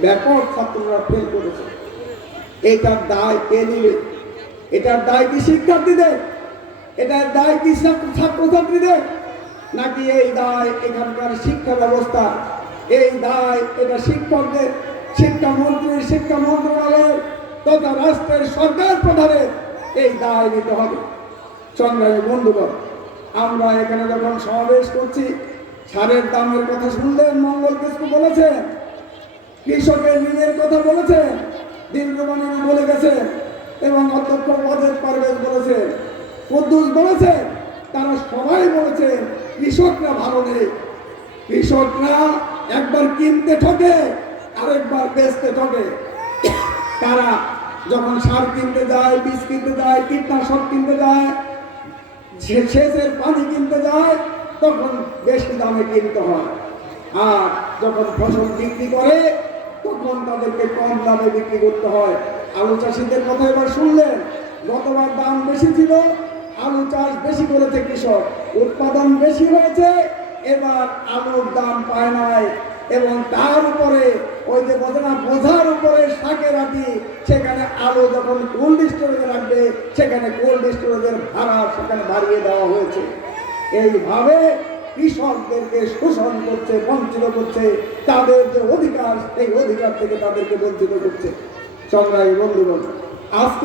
ব্যাপক ছাত্ররা ফেল করেছে। এটার দায় কে নিবে? এটার দায় কি শিক্ষার্থীদের? এটার দায় কি ছাত্র- ছাত্রছাত্রীদের? নাকি এই দায় এখানকার শিক্ষা ব্যবস্থা এই দায় এটা শিক্ষকদের, শিক্ষামন্ত্রীর, শিক্ষা মন্ত্রণালয়ের তথা রাষ্ট্রের সরকার প্রধানের এই দায় নিতে হবে। সংগ্রামী বন্ধুগণ, আমরা এখানে যখন সমাবেশ করছি, সারের দামের কথা শুনলেন মঙ্গল কিসকু বলেছেন কৃষকের ঋণের কথা বলেছেন। দীর্ঘবাণী বলে গেছে এবং অধ্যক্ষ অজেদ পারভেজ বলেছে। কুদ্দুস বলেছে, তারা সবাই বলেছে কৃষকরা ভালো নেই। কৃষকরা একবার কিনতে ঠকে, আরেকবার বেচতে ঠকে। তারা যখন সার কিনতে যায়, বীজ কিনতে যায়, কীটনাশক কিনতে যায় সেচের পানি কিনতে যায়, তখন বেশি দামে কিনতে হয়। আর যখন ফসল বিক্রি করে তখন তাদেরকে কম দামে বিক্রি করতে হয়? আলু চাষিদের কথা এবার শুনলেন। গতবার দাম বেশি ছিল, আলু চাষ বেশি করেছে কৃষক। উৎপাদন বেশি হয়েছে, এবার আলুর দাম পায় নাই। এবং তার উপরে, ওই যে বলে না বোঝার উপরে শাকের আটি, সেখানে আলু যখন কোল্ড স্টোরেজে রাখবে, সেখানে কোল্ড স্টোরেজের ভাড়া সেখানে বাড়িয়ে দেওয়া হয়েছে। এইভাবে কৃষকদেরকে শোষণ করছে, বঞ্চিত করছে, তাদের যে অধিকার, সেই অধিকার থেকে তাদেরকে বঞ্চিত করছে। সংগ্রামী বন্ধুগণ, আজকে